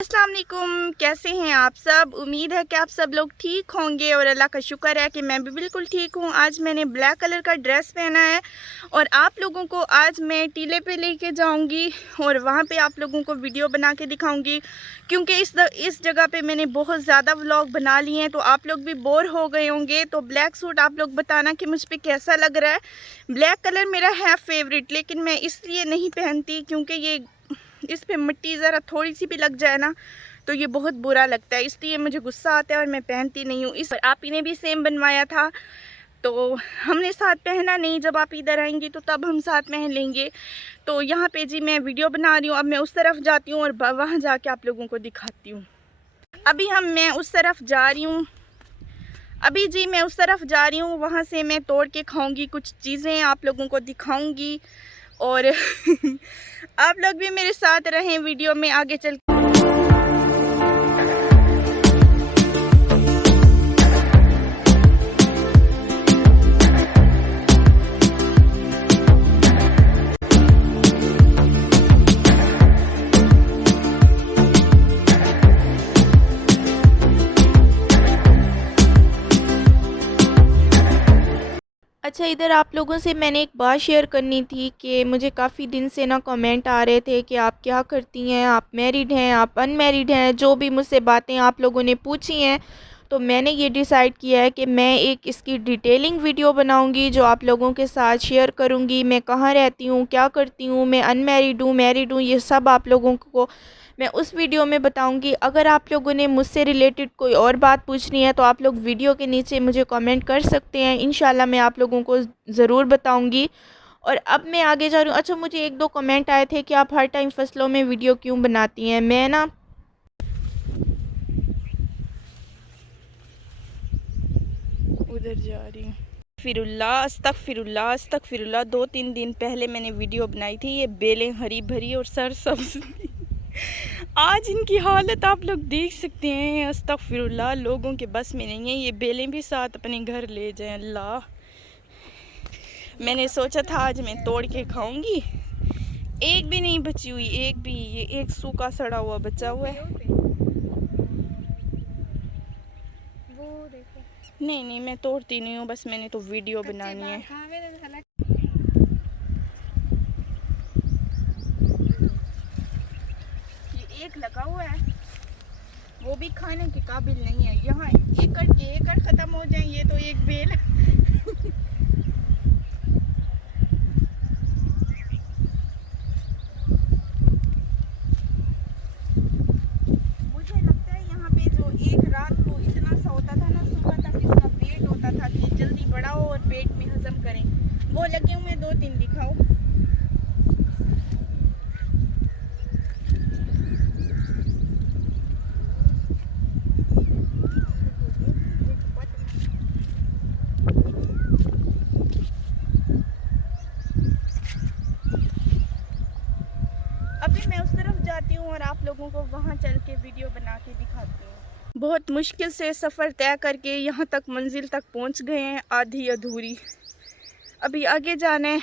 अस्सलाम वालेकुम, कैसे हैं आप सब। उम्मीद है कि आप सब लोग ठीक होंगे और अल्लाह का शुक्र है कि मैं भी बिल्कुल ठीक हूँ। आज मैंने ब्लैक कलर का ड्रेस पहना है और आप लोगों को आज मैं टीले पे लेके जाऊंगी और वहाँ पे आप लोगों को वीडियो बना के दिखाऊंगी, क्योंकि इस जगह पे मैंने बहुत ज़्यादा व्लॉग बना लिए हैं तो आप लोग भी बोर हो गए होंगे। तो ब्लैक सूट आप लोग बताना कि मुझ पर कैसा लग रहा है। ब्लैक कलर मेरा है फेवरेट, लेकिन मैं इसलिए नहीं पहनती क्योंकि ये इस पे मिट्टी ज़रा थोड़ी सी भी लग जाए ना तो ये बहुत बुरा लगता है, इसलिए मुझे गुस्सा आता है और मैं पहनती नहीं हूँ। इस पर आप ही ने भी सेम बनवाया था तो हमने साथ पहना नहीं, जब आप इधर आएंगी तो तब हम साथ पहन लेंगे। तो यहाँ पे जी मैं वीडियो बना रही हूँ, अब मैं उस तरफ जाती हूँ और वहाँ जाके आप लोगों को दिखाती हूँ। मैं उस तरफ जा रही हूँ, मैं उस तरफ जा रही हूँ, वहाँ से मैं तोड़ के खाऊंगी, कुछ चीज़ें आप लोगों को दिखाऊंगी और आप लोग भी मेरे साथ रहें वीडियो में आगे चल। अच्छा, इधर आप लोगों से मैंने एक बात शेयर करनी थी कि मुझे काफ़ी दिन से ना कमेंट आ रहे थे कि आप क्या करती हैं, आप मैरिड हैं, आप अनमैरिड हैं, जो भी मुझसे बातें आप लोगों ने पूछी हैं। तो मैंने ये डिसाइड किया है कि मैं एक इसकी डिटेलिंग वीडियो बनाऊंगी जो आप लोगों के साथ शेयर करूंगी। मैं कहाँ रहती हूँ, क्या करती हूँ, मैं अनमैरिड हूँ, मैरिड हूँ, ये सब आप लोगों को मैं उस वीडियो में बताऊंगी। अगर आप लोगों ने मुझसे रिलेटेड कोई और बात पूछनी है तो आप लोग वीडियो के नीचे मुझे कमेंट कर सकते हैं, इंशाल्लाह मैं आप लोगों को ज़रूर बताऊंगी। और अब मैं आगे जा रही हूँ। अच्छा, मुझे एक दो कमेंट आए थे कि आप हर टाइम फसलों में वीडियो क्यों बनाती हैं। मैं ना उधर जा रही हूँ। अस्तगफिरुल्लाह अस्तगफिरुल्लाह 2-3 दिन पहले मैंने वीडियो बनाई थी, ये बेलें हरी भरी और सरसब्ज थी। आज इनकी हालत आप लोग देख सकते हैं। अस्तगफिरुल्लाह, लोगों के बस में नहीं है, ये बेलें भी साथ अपने घर ले जाएं। अल्लाह, मैंने सोचा था आज मैं तोड़ के खाऊंगी, एक भी नहीं बची हुई, एक भी, ये एक सूखा सड़ा हुआ बचा हुआ है। वो देखो, नहीं नहीं मैं तोड़ती नहीं हूँ, बस मैंने तो वीडियो बनानी है। ये एक लगा हुआ है, वो भी खाने के काबिल नहीं है। यहाँ एकड़ खत्म हो जाए, ये तो एक बेल। मुझे लगता है यहाँ पे जो एक रात को इतना सा होता था ना, सुबह तक इसका पेट होता था कि जल्दी बड़ा हो और पेट में हजम करें, वो लगे हुए 2-3 दिखाओ। अभी मैं उस तरफ जाती हूँ और आप लोगों को वहाँ चल के वीडियो बना के दिखाती हूँ। बहुत मुश्किल से सफ़र तय करके यहाँ तक मंजिल तक पहुँच गए हैं, आधी अधूरी। अभी आगे जाना है,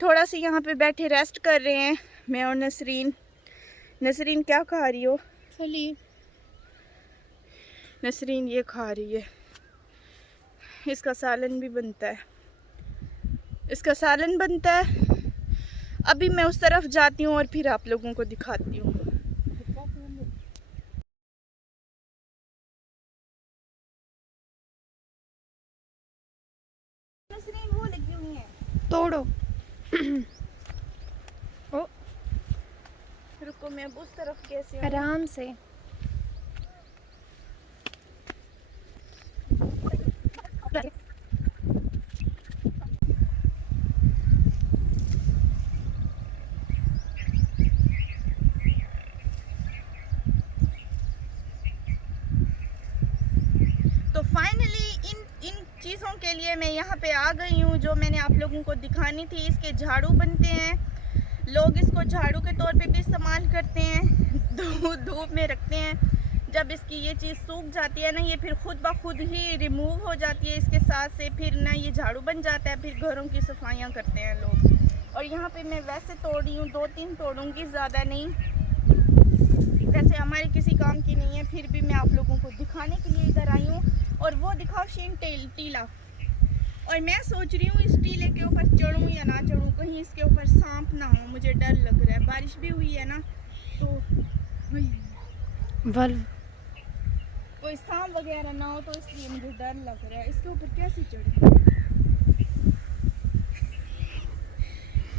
थोड़ा सा यहाँ पे बैठे रेस्ट कर रहे हैं मैं और नसरीन। नसरीन क्या खा रही हो? फली। नसरीन ये खा रही है, इसका सालन भी बनता है, इसका सालन बनता है। अभी मैं उस तरफ जाती हूँ और फिर आप लोगों को दिखाती हूँ। वो लगी हुई है, तोड़ो। ओ, रुको, मैं अब उस तरफ कैसे आराम से। तो फाइनली इन चीज़ों के लिए मैं यहाँ पे आ गई हूँ जो मैंने आप लोगों को दिखानी थी। इसके झाड़ू बनते हैं, लोग इसको झाड़ू के तौर पे भी इस्तेमाल करते हैं, धूप में रखते हैं। जब इसकी ये चीज़ सूख जाती है ना, ये फिर खुद ब खुद ही रिमूव हो जाती है इसके साथ से, फिर ना ये झाड़ू बन जाता है, फिर घरों की सफाइयाँ करते हैं लोग। और यहाँ पे मैं वैसे तोड़ रही हूँ, 2-3 तोड़ूंगी, ज़्यादा नहीं। वैसे काम की नहीं है, फिर भी मैं आप लोगों को दिखाने के लिए इधर आई हूँ। और वो दिखाओ शीन टीला। और मैं सोच रही हूँ इस टीले के ऊपर चढ़ूँ या ना चढ़ूँ, कहीं इसके ऊपर सांप ना हो, मुझे डर लग रहा है। बारिश भी हुई है ना, तो कोई सांप वगैरह ना हो, तो इसलिए मुझे डर लग रहा है। इसके ऊपर कैसे चढ़ूँ?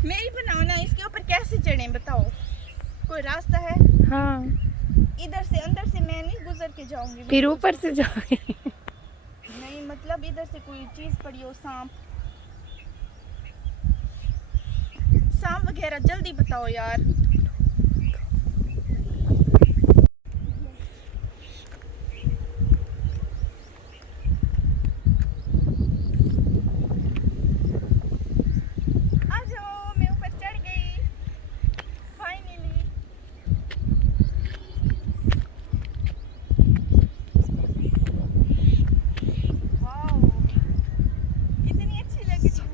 मेरी बनाओ ना, इसके ऊपर कैसे चढ़े बताओ, कोई रास्ता है? हाँ, इधर से अंदर से मैं नहीं गुजर के जाऊंगी, फिर ऊपर से जाओगे। नहीं मतलब इधर से कोई चीज पड़ी हो, सांप वगैरह, जल्दी बताओ यार। आ जाओ, मैं ऊपर चढ़ गई फाइनली। वाओ, कितनी अच्छी लग रही है।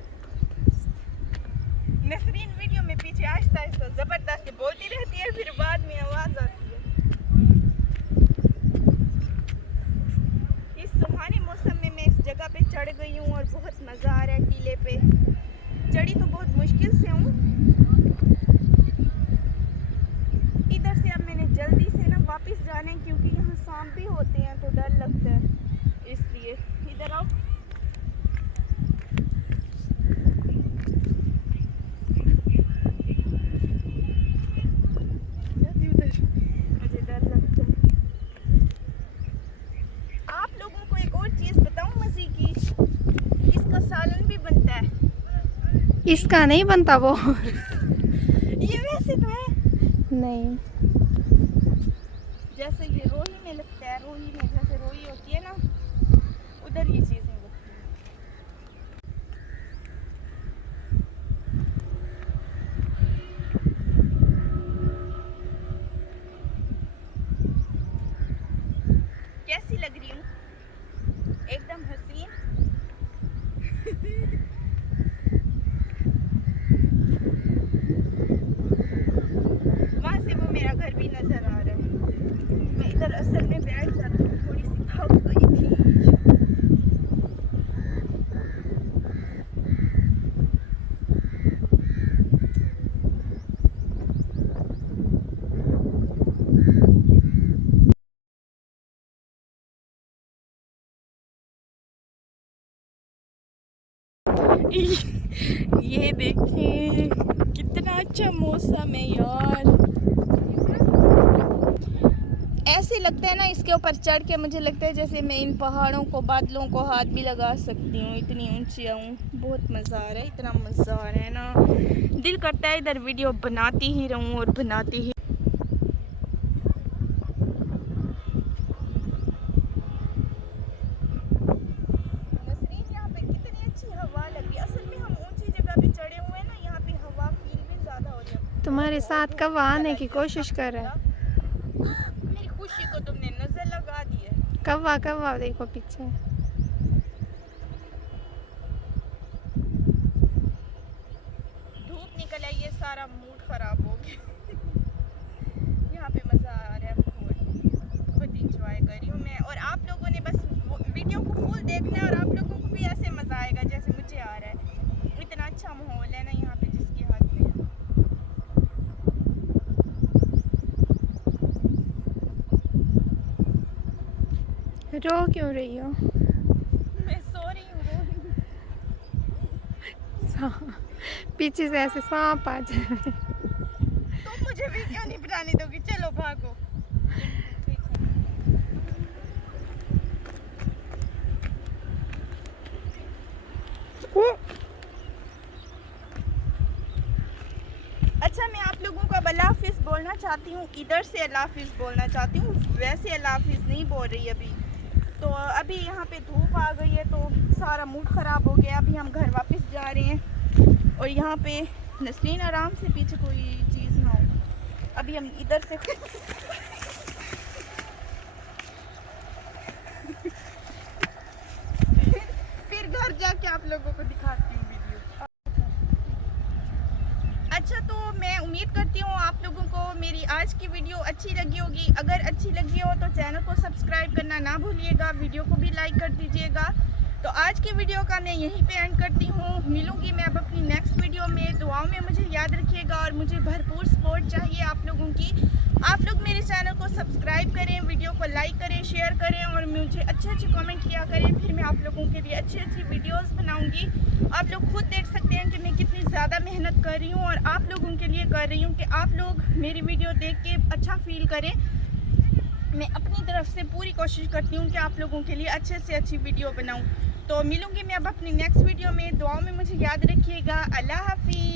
नसरीन वीडियो में पीछे आहिस्ता आहिस्ता जबरदस्त बोलती रहती है, फिर बाद में आवाज आती है। इस सुहाने मौसम में मैं इस जगह पे चढ़ गई हूँ और बहुत मज़ा आ रहा है टीले पे। चढ़ी तो बहुत मुश्किल से हूँ। इधर से अब मैंने जल्दी से ना वापस जाना है, क्योंकि यहाँ सांप भी होते हैं तो डर लगता है, इसलिए। इधर आओ। मुझे डर लगता है। आप लोगों को एक और चीज़ बताऊँ मज़े की, इसका सालन भी बनता है। इसका नहीं बनता वो। ये वैसे तो है नहीं, जैसे ये रोही में लगता है, रोही में जैसे रोही होती है ना, उधर ये चीज़ें लगती हैं। कैसी लग रही हूँ? एकदम हसीन। वहाँ से वो मेरा घर भी नजर आ रहा है। मैं इधर असल में बैठ जाती हूँ, थोड़ी सी थक गई थी। ये देखिए कितना अच्छा मौसम है यार। ऐसे लगता है ना इसके ऊपर चढ़ के, मुझे लगता है जैसे मैं इन पहाड़ों को, बादलों को हाथ भी लगा सकती हूँ, इतनी ऊंची हूँ। बहुत मज़ा आ रहा है, इतना मज़ा आ रहा है ना, दिल करता है इधर वीडियो बनाती ही रहूँ और बनाती ही। नसरीन, यहाँ पे कितनी अच्छी हवा लग रही है। असल में हम ऊंची जगह पे चढ़े हुए हैं ना, यहाँ पे हवा फील भी ज़्यादा हो रही है। तुम्हारे साथ कब आने की कोशिश कर रहा है। मेरी खुशी को तुमने नजर लगा दी है। कौवा देखो पीछे। धूप निकल आई, ये सारा मूड खराब हो गया। यहाँ पे मज़ा आ रहा है, बहुत इंजॉय कर रही हूँ मैं। और आप लोगों ने बस वीडियो को फुल देखना है, और आप लोगों को भी ऐसे मज़ा आएगा जैसे मुझे आ रहा है। इतना अच्छा माहौल है ना यहाँ पे, जिसके हाथ में। रो क्यों रही हो? मैं सो रही हूँ। पीछे से ऐसे सांप आ जाए। तुम मुझे वीडियो नहीं बनाने दोगी, चलो भागो। अच्छा, मैं आप लोगों को अब अल्लाह हाफिज़ बोलना चाहती हूँ। इधर से अल्लाह हाफिज़ बोलना चाहती हूँ, वैसे अल्लाह हाफिज़ नहीं बोल रही अभी। तो अभी यहाँ पे धूप आ गई है, तो सारा मूड ख़राब हो गया। अभी हम घर वापस जा रहे हैं। और यहाँ पे नसरीन, आराम से, पीछे कोई चीज़ ना हो। अभी हम इधर से फिर घर जाके आप लोगों को दिखाती हूँ वीडियो। अच्छा, तो मैं उम्मीद करती हूँ आप लोगों को मेरी आज की वीडियो अच्छी लगी होगी। अगर अच्छी लगी हो तो चैनल को सब्सक्राइब करना ना भूलिएगा, वीडियो को भी लाइक कर दीजिएगा। तो आज की वीडियो का मैं यहीं पे एंड करती हूँ। मिलूंगी मैं अब अपनी नेक्स्ट वीडियो में। दुआओं में मुझे याद रखिएगा और मुझे भरपूर सपोर्ट चाहिए आप लोगों की। आप लोग मेरे चैनल को सब्सक्राइब करें, वीडियो को लाइक करें, शेयर करें और मुझे अच्छे कमेंट किया करें। फिर मैं आप लोगों के लिए अच्छी वीडियोस बनाऊंगी। आप लोग खुद देख सकते हैं कि मैं कितनी ज़्यादा मेहनत कर रही हूँ और आप लोगों के लिए कर रही हूँ कि आप लोग मेरी वीडियो देख के अच्छा फील करें। मैं अपनी तरफ से पूरी कोशिश करती हूँ कि आप लोगों के लिए अच्छे से अच्छी वीडियो बनाऊँ। तो मिलूंगी मैं अब अपनी नेक्स्ट वीडियो में। दुआओं में मुझे याद रखिएगा। अल्लाह हाफिज़।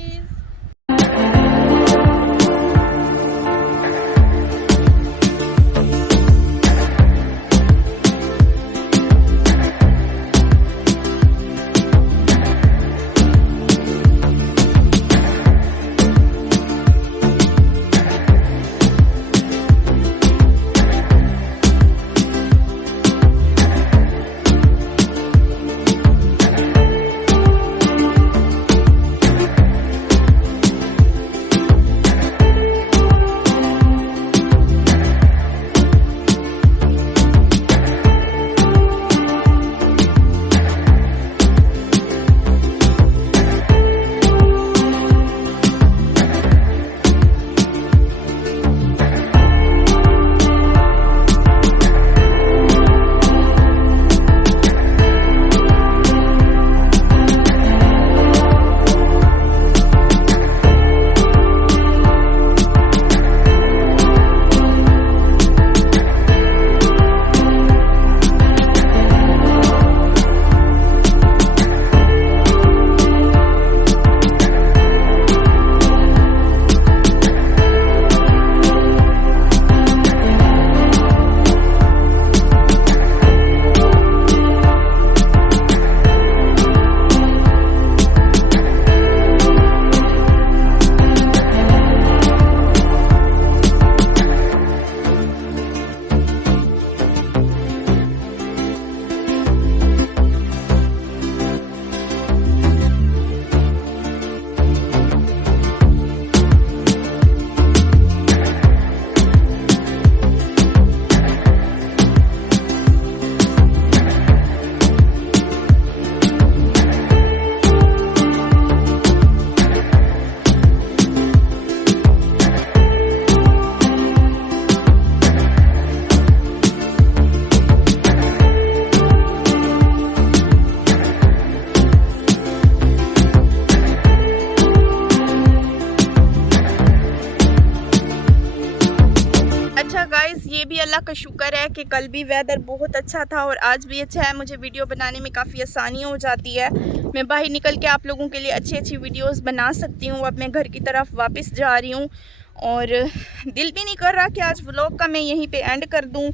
गाइस, ये भी अल्लाह का शुक्र है कि कल भी वेदर बहुत अच्छा था और आज भी अच्छा है। मुझे वीडियो बनाने में काफ़ी आसानी हो जाती है। मैं बाहर निकल के आप लोगों के लिए अच्छी वीडियोस बना सकती हूँ। अब मैं घर की तरफ वापस जा रही हूँ और दिल भी नहीं कर रहा कि आज व्लॉग का मैं यहीं पे एंड कर दूँ।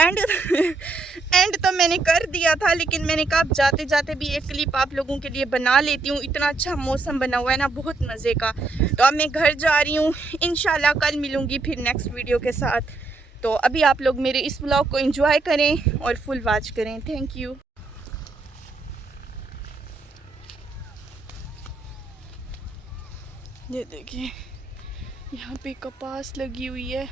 एंड तो मैंने कर दिया था, लेकिन मैंने कहा जाते जाते भी एक क्लिप आप लोगों के लिए बना लेती हूँ। इतना अच्छा मौसम बना हुआ है ना, बहुत मज़े का। तो अब मैं घर जा रही हूँ। इंशाल्लाह कल मिलूँगी फिर नेक्स्ट वीडियो के साथ। तो अभी आप लोग मेरे इस व्लॉग को एंजॉय करें और फुल वॉच करें। Thank you. ये देखिए, यहाँ पे कपास लगी हुई है।